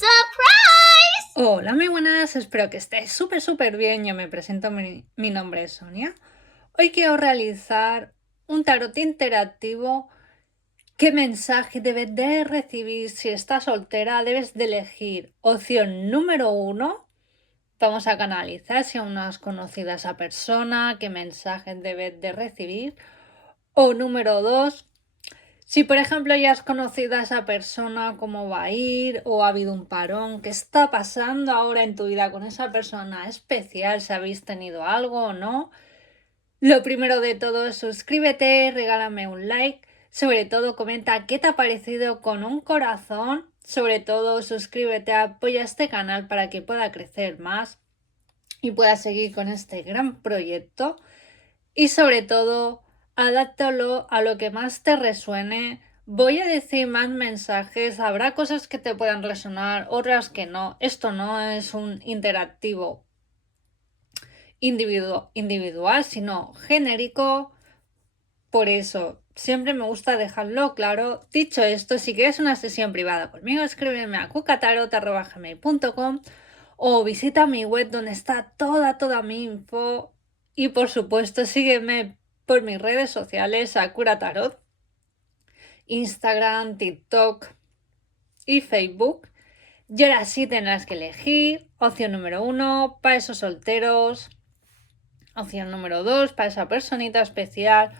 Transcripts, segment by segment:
¡Surprise! Hola, muy buenas, espero que estés súper bien. Yo me presento, mi nombre es Sonia. Hoy quiero realizar un tarot interactivo. ¿Qué mensaje debes de recibir si estás soltera? Debes de elegir opción número 1. Vamos a canalizar si aún no has conocido a esa persona, qué mensaje debes de recibir. O número 2. Si por ejemplo ya has conocido a esa persona, cómo va a ir, o ha habido un parón, qué está pasando ahora en tu vida con esa persona especial, si habéis tenido algo o no. Lo primero de todo es suscríbete, regálame un like, sobre todo comenta qué te ha parecido con un corazón, sobre todo suscríbete, apoya este canal para que pueda crecer más y pueda seguir con este gran proyecto. Y sobre todo, adáptalo a lo que más te resuene. Voy a decir más mensajes, habrá cosas que te puedan resonar, otras que no. Esto no es un interactivo individual, sino genérico. Por eso, siempre me gusta dejarlo claro. Dicho esto, si quieres una sesión privada conmigo, escríbeme a cucatarot@gmail.com o visita mi web donde está toda mi info. Y por supuesto, sígueme por mis redes sociales, Sakura Tarot, Instagram, TikTok y Facebook. Y ahora sí tendrás que elegir opción número 1 para esos solteros, opción número 2 para esa personita especial.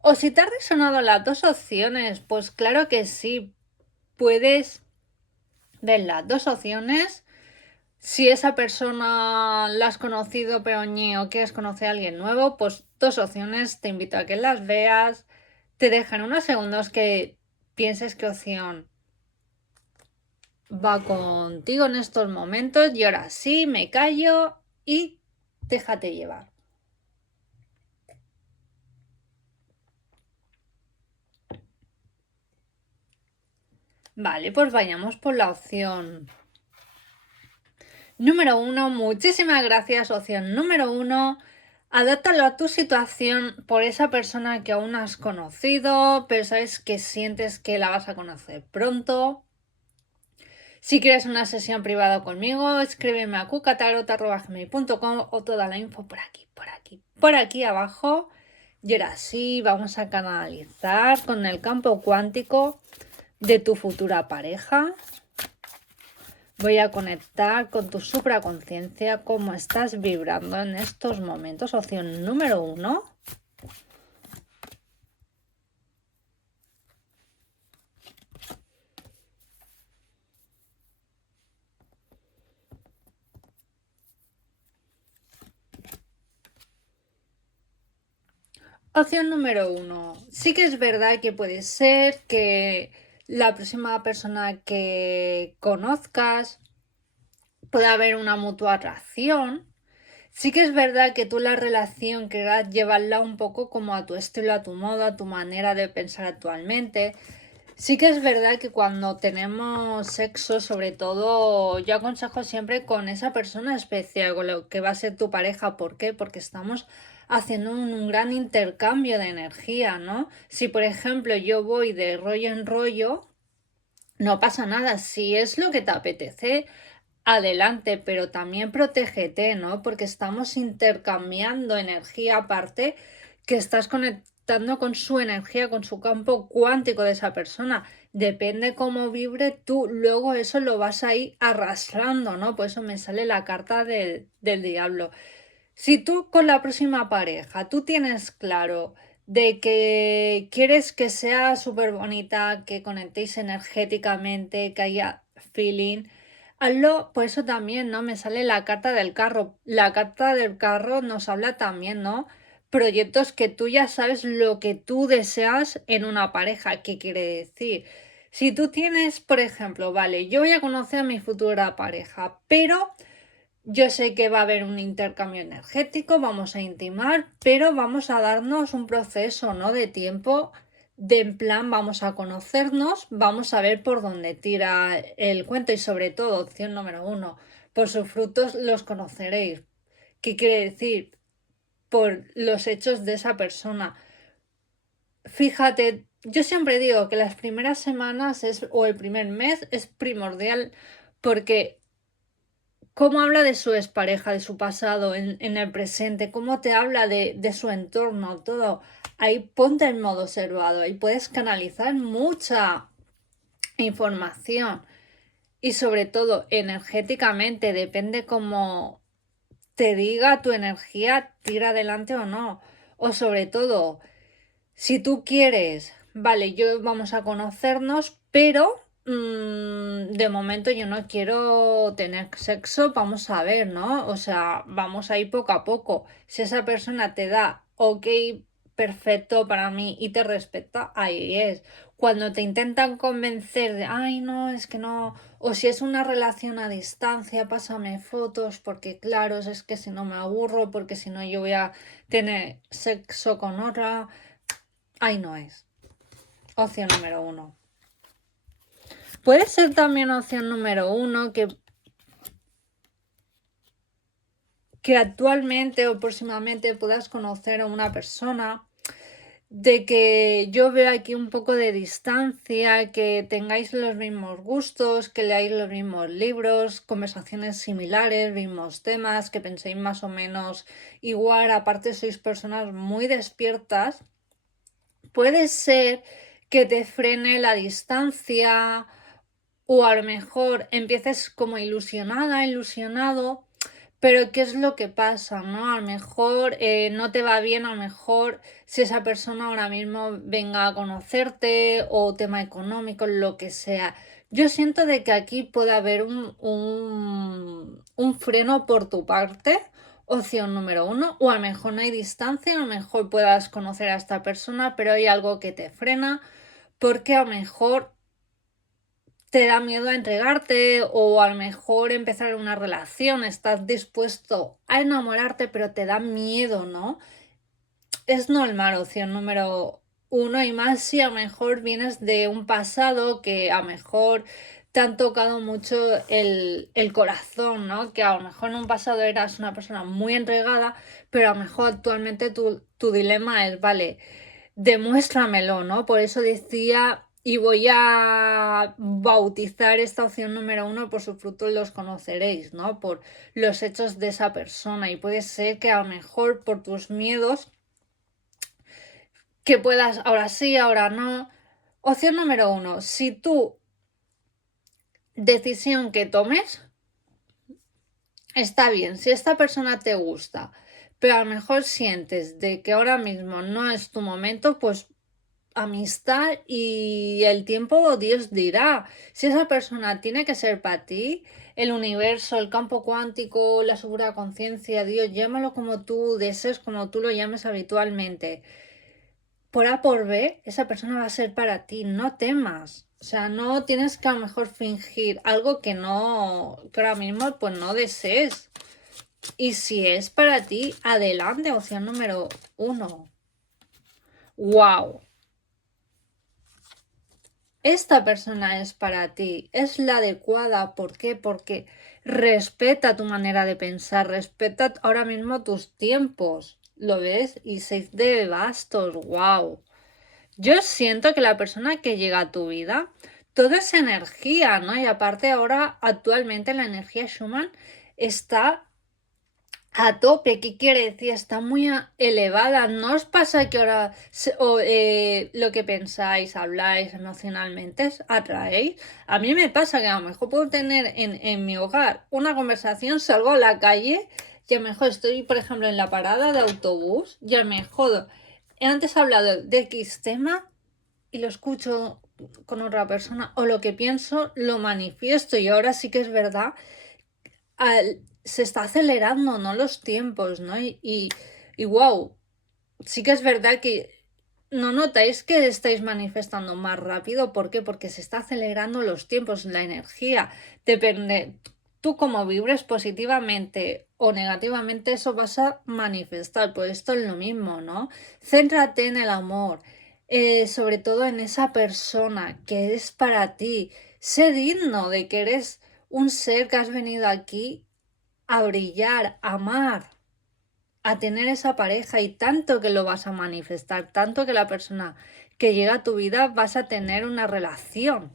O si te han resonado las dos opciones, pues claro que sí, puedes ver las dos opciones. Si esa persona la has conocido pero o quieres conocer a alguien nuevo, pues dos opciones, te invito a que las veas. Te dejan unos segundos que pienses qué opción va contigo en estos momentos y ahora sí, me callo y déjate llevar. Vale, pues vayamos por la opción número 1. Muchísimas gracias, opción número 1. Adáptalo a tu situación por esa persona que aún no has conocido, pero sabes que sientes que la vas a conocer pronto. Si quieres una sesión privada conmigo, escríbeme a cucatarot@gmail.com o toda la info por aquí abajo. Y ahora sí, vamos a canalizar con el campo cuántico de tu futura pareja. Voy a conectar con tu supraconciencia, cómo estás vibrando en estos momentos. Opción número 1. Opción número 1. Sí que es verdad que puede ser que la próxima persona que conozcas pueda haber una mutua atracción. Sí que es verdad que tú la relación querrás llevarla un poco como a tu estilo, a tu modo, a tu manera de pensar actualmente. Sí que es verdad que cuando tenemos sexo, sobre todo, yo aconsejo siempre con esa persona especial, con lo que va a ser tu pareja. ¿Por qué? Porque estamos haciendo un gran intercambio de energía, ¿no? Si, por ejemplo, yo voy de rollo en rollo, no pasa nada. Si es lo que te apetece, adelante, pero también protégete, ¿no? Porque estamos intercambiando energía aparte, que estás conectando con su energía, con su campo cuántico de esa persona. Depende cómo vibre, tú luego eso lo vas a ir arrastrando, ¿no? Por eso me sale la carta del diablo. Si tú con la próxima pareja, tú tienes claro de que quieres que sea súper bonita, que conectéis energéticamente, que haya feeling, hazlo. Por eso también, ¿no? Me sale la carta del carro. La carta del carro nos habla también, ¿no? Proyectos que tú ya sabes lo que tú deseas en una pareja. ¿Qué quiere decir? Si tú tienes, por ejemplo, vale, yo voy a conocer a mi futura pareja, pero yo sé que va a haber un intercambio energético, vamos a intimar, pero vamos a darnos un proceso, ¿no? De tiempo, de en plan, vamos a conocernos, vamos a ver por dónde tira el cuento y sobre todo, opción número 1, por sus frutos los conoceréis. ¿Qué quiere decir? Por los hechos de esa persona. Fíjate, yo siempre digo que las primeras semanas o el primer mes es primordial porque cómo habla de su expareja, de su pasado, en el presente, cómo te habla de su entorno, todo. Ahí ponte en modo observado, ahí puedes canalizar mucha información y sobre todo energéticamente, depende cómo te diga tu energía, tira adelante o no. O sobre todo, si tú quieres, vale, yo vamos a conocernos, pero de momento yo no quiero tener sexo, vamos a ver, ¿no? O sea, vamos a ir poco a poco. Si esa persona te da ok, perfecto para mí y te respeta, ahí es. Cuando te intentan convencer de, ay, no, es que no, o si es una relación a distancia, pásame fotos, porque claro, es que si no me aburro, porque si no yo voy a tener sexo con otra. Ahí no es. Opción número 1. Puede ser también opción número 1 que actualmente o próximamente puedas conocer a una persona, de que yo veo aquí un poco de distancia, que tengáis los mismos gustos, que leáis los mismos libros, conversaciones similares, mismos temas, que penséis más o menos igual, aparte sois personas muy despiertas. Puede ser que te frene la distancia o a lo mejor empieces como ilusionada, ilusionado, pero ¿qué es lo que pasa, no? A lo mejor no te va bien, a lo mejor si esa persona ahora mismo venga a conocerte o tema económico, lo que sea. Yo siento de que aquí puede haber un freno por tu parte, opción número 1, o a lo mejor no hay distancia, a lo mejor puedas conocer a esta persona, pero hay algo que te frena, porque a lo mejor te da miedo a entregarte o a lo mejor empezar una relación, estás dispuesto a enamorarte, pero te da miedo, ¿no? Es normal, opción número 1 y más si a lo mejor vienes de un pasado que a lo mejor te han tocado mucho el corazón, ¿no? Que a lo mejor en un pasado eras una persona muy entregada, pero a lo mejor actualmente tu dilema es, vale, demuéstramelo, ¿no? Por eso decía, y voy a bautizar esta opción número 1, por sus frutos los conoceréis, ¿no? Por los hechos de esa persona. Y puede ser que a lo mejor por tus miedos, que puedas, ahora sí, ahora no. Opción número 1, si tu decisión que tomes está bien, si esta persona te gusta, pero a lo mejor sientes de que ahora mismo no es tu momento, pues amistad y el tiempo Dios dirá. Si esa persona tiene que ser para ti, el universo, el campo cuántico, la segura conciencia, Dios, llámalo como tú desees, como tú lo llames habitualmente. Por A por B, esa persona va a ser para ti, no temas. O sea, no tienes que a lo mejor fingir algo que no, que ahora mismo pues no desees. Y si es para ti, adelante, opción número 1. ¡Wow! Esta persona es para ti, es la adecuada. ¿Por qué? Porque respeta tu manera de pensar, respeta ahora mismo tus tiempos. ¿Lo ves? Y 6 de bastos, wow. Yo siento que la persona que llega a tu vida, todo es energía, ¿no? Y aparte ahora, actualmente la energía Schumann está a tope. ¿Qué quiere decir? Está muy elevada. ¿No os pasa que ahora lo que pensáis, habláis emocionalmente, atraéis? A mí me pasa que a lo mejor puedo tener en mi hogar una conversación, salgo a la calle y a lo mejor estoy, por ejemplo, en la parada de autobús y a lo mejor he antes hablado de X tema y lo escucho con otra persona o lo que pienso lo manifiesto y ahora sí que es verdad, se está acelerando, ¿no? Los tiempos, ¿no? Y wow, sí que es verdad que no notáis que estáis manifestando más rápido. ¿Por qué? Porque se está acelerando los tiempos, la energía. Depende, tú como vibres positivamente o negativamente, eso vas a manifestar. Pues esto es lo mismo, ¿no? Céntrate en el amor, sobre todo en esa persona que es para ti. Sé digno de que eres un ser que has venido aquí a brillar, a amar, a tener esa pareja y tanto que lo vas a manifestar, tanto que la persona que llega a tu vida vas a tener una relación.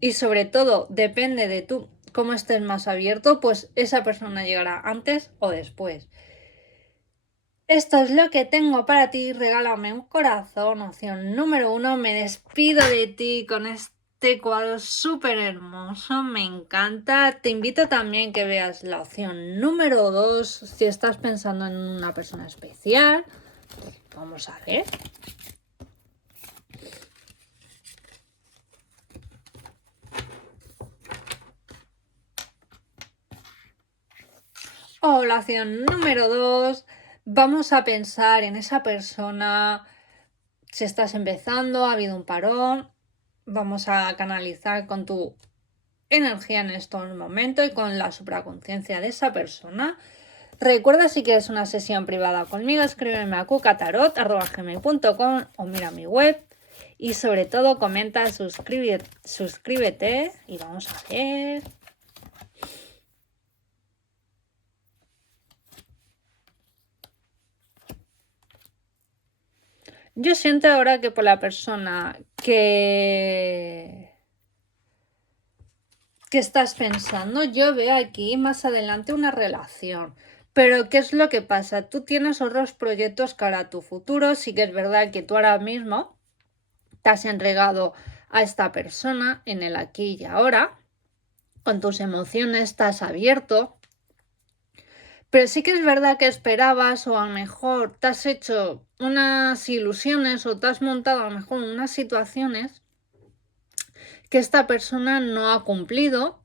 y sobre todo depende de tú cómo estés más abierto, pues esa persona llegará antes o después. Esto es lo que tengo para ti, regálame un corazón, opción número 1, me despido de ti con este cuadro súper hermoso, me encanta. Te invito también que veas la opción número 2 si estás pensando en una persona especial. Vamos a ver. O la opción número 2, vamos a pensar en esa persona. Si estás empezando, ha habido un parón, vamos a canalizar con tu energía en estos momentos y con la supraconciencia de esa persona. Recuerda, si quieres una sesión privada conmigo, escríbeme a cucatarot@gmail.com o mira mi web. Y sobre todo comenta, suscríbete y vamos a ver. Yo siento ahora que por la persona que estás pensando, yo veo aquí más adelante una relación. Pero ¿qué es lo que pasa? Tú tienes otros proyectos cara a tu futuro. Sí que es verdad que tú ahora mismo te has entregado a esta persona en el aquí y ahora. Con tus emociones estás abierto. Pero sí que es verdad que esperabas, o a lo mejor te has hecho unas ilusiones o te has montado a lo mejor unas situaciones que esta persona no ha cumplido.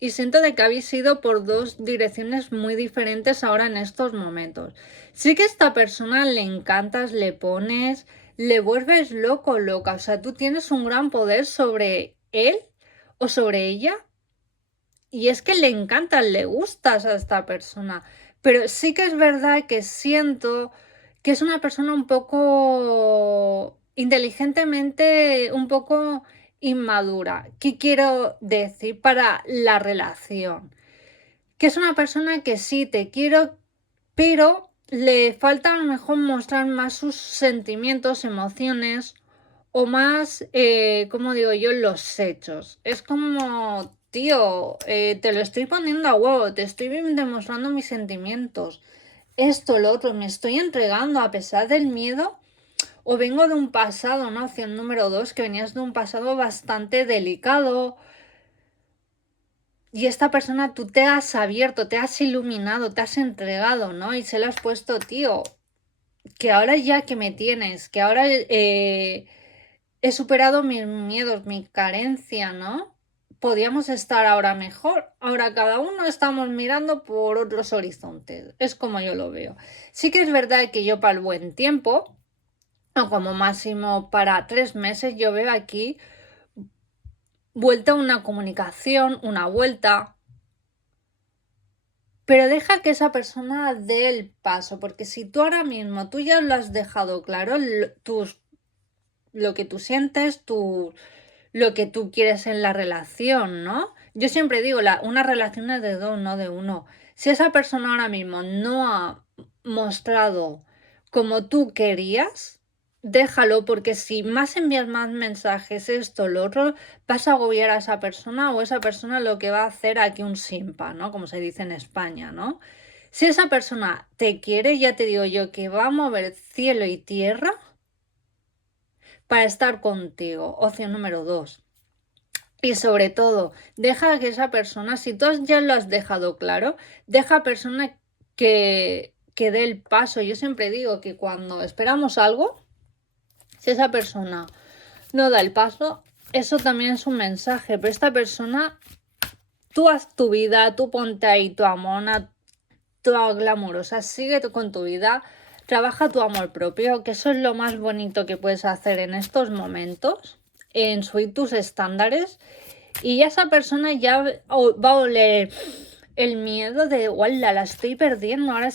Y siento de que habéis ido por dos direcciones muy diferentes ahora en estos momentos. Sí que a esta persona le encantas, le pones, le vuelves loco, loca. O sea, tú tienes un gran poder sobre él o sobre ella. Y es que le encantas, le gustas a esta persona. Pero sí que es verdad que siento que es una persona un poco inteligentemente, un poco inmadura. ¿Qué quiero decir para la relación? Que es una persona que sí te quiero, pero le falta a lo mejor mostrar más sus sentimientos, emociones o más, como digo yo, los hechos. Es como, tío, te lo estoy poniendo a huevo, te estoy demostrando mis sentimientos. Esto, lo otro, me estoy entregando a pesar del miedo. O vengo de un pasado, ¿no? Opción número 2, que venías de un pasado bastante delicado. Y esta persona tú te has abierto, te has iluminado, te has entregado, ¿no? Y se lo has puesto, tío, que ahora ya que me tienes, que ahora he superado mis miedos, mi carencia, ¿no? Podíamos estar ahora mejor. Ahora cada uno estamos mirando por otros horizontes. Es como yo lo veo. Sí que es verdad que yo para el buen tiempo, o como máximo para 3 meses, yo veo aquí vuelta a una comunicación, una vuelta. Pero deja que esa persona dé el paso, porque si tú ahora mismo, tú ya lo has dejado claro, lo que tú sientes, lo que tú quieres en la relación, ¿no? Yo siempre digo, una relación es de dos, no de uno. Si esa persona ahora mismo no ha mostrado como tú querías, déjalo, porque si más envías más mensajes, esto, lo otro, vas a agobiar a esa persona, o esa persona lo que va a hacer aquí un simpa, ¿no? Como se dice en España, ¿no? Si esa persona te quiere, ya te digo yo que va a mover cielo y tierra para estar contigo. Opción número 2. Y sobre todo, deja que esa persona, si tú ya lo has dejado claro, deja a persona que dé el paso. Yo siempre digo que cuando esperamos algo, si esa persona no da el paso, eso también es un mensaje. Pero esta persona, tú haz tu vida, tú ponte ahí tu amona, toda glamurosa, sigue con tu vida, trabaja tu amor propio, que eso es lo más bonito que puedes hacer en estos momentos, en subir tus estándares. Y ya esa persona ya va a oler el miedo de, ¡wala! La estoy perdiendo, ahora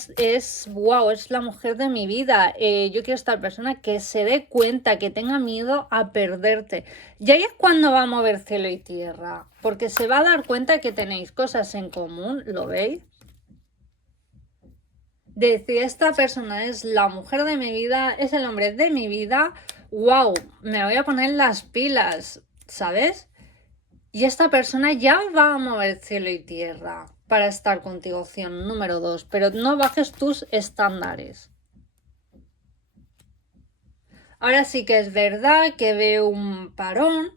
wow, es la mujer de mi vida. Yo quiero esta persona que se dé cuenta, que tenga miedo a perderte. Ya es cuando va a mover cielo y tierra, porque se va a dar cuenta que tenéis cosas en común, ¿lo veis? Decir, esta persona es la mujer de mi vida, es el hombre de mi vida, wow, me voy a poner las pilas, ¿sabes? Y esta persona ya va a mover cielo y tierra para estar contigo, opción número 2, pero no bajes tus estándares. Ahora sí que es verdad que veo un parón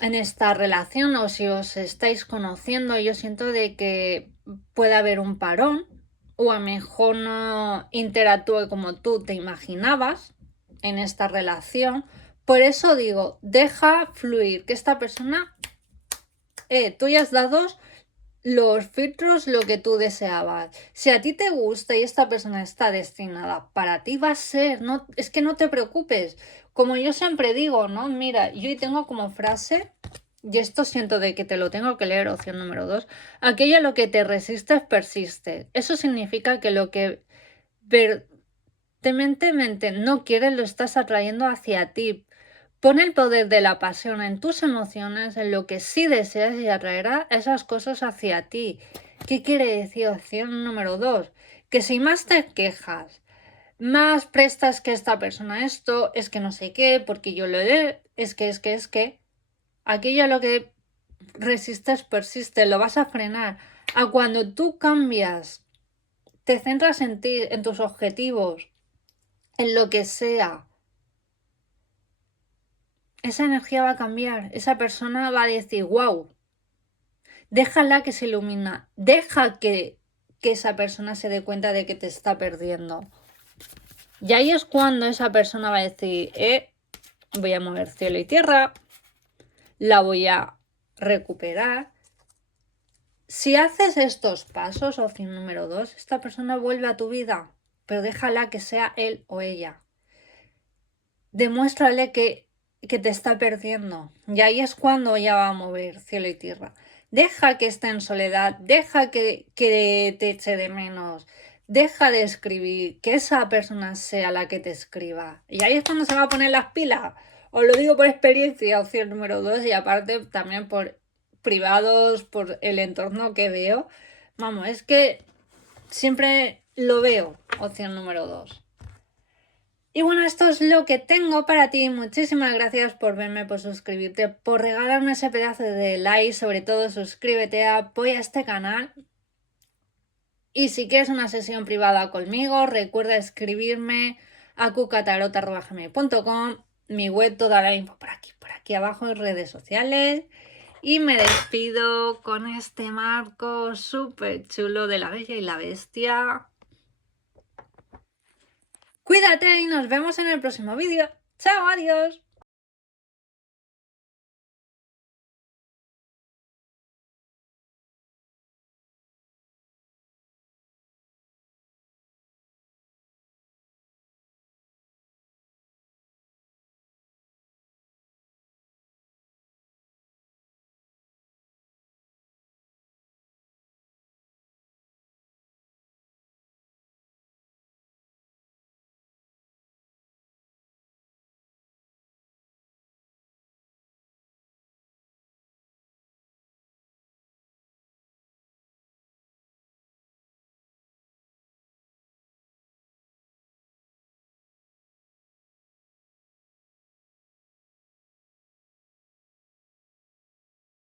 en esta relación, o si os estáis conociendo, yo siento de que puede haber un parón, o a lo mejor no interactúe como tú te imaginabas en esta relación. Por eso digo, deja fluir, que esta persona, tú ya has dado los filtros, lo que tú deseabas. Si a ti te gusta y esta persona está destinada para ti, va a ser, no, es que no te preocupes. Como yo siempre digo, ¿no? Mira, yo tengo como frase, y esto siento de que te lo tengo que leer, opción número 2, aquello a lo que te resistes persiste. Eso significa que lo que vehementemente no quieres lo estás atrayendo hacia ti. Pon el poder de la pasión en tus emociones, en lo que sí deseas, y atraerá esas cosas hacia ti. ¿Qué quiere decir opción número 2? Que si más te quejas, más prestas que esta persona esto, es que no sé qué, porque yo lo he, es que, aquello a lo que resistes persiste, lo vas a frenar. A cuando tú cambias, te centras en ti, en tus objetivos, en lo que sea, esa energía va a cambiar, esa persona va a decir, wow, déjala que se ilumina, deja que esa persona se dé cuenta de que te está perdiendo. Y ahí es cuando esa persona va a decir, voy a mover cielo y tierra, la voy a recuperar. Si haces estos pasos, opción número 2, esta persona vuelve a tu vida, pero déjala que sea él o ella. Demuéstrale que te está perdiendo. Y ahí es cuando ella va a mover cielo y tierra. Deja que esté en soledad, deja que te eche de menos, deja de escribir, que esa persona sea la que te escriba. Y ahí es cuando se va a poner las pilas. Os lo digo por experiencia, opción número 2, y aparte también por privados, por el entorno que veo. Vamos, es que siempre lo veo, opción número 2. Y bueno, esto es lo que tengo para ti. Muchísimas gracias por verme, por suscribirte, por regalarme ese pedazo de like. Sobre todo, suscríbete, apoya este canal. Y si quieres una sesión privada conmigo, recuerda escribirme a cucatarot@gmail.com. Mi web, toda la info por aquí abajo en redes sociales. Y me despido con este marco súper chulo de La Bella y la Bestia. Cuídate y nos vemos en el próximo vídeo. ¡Chao, adiós!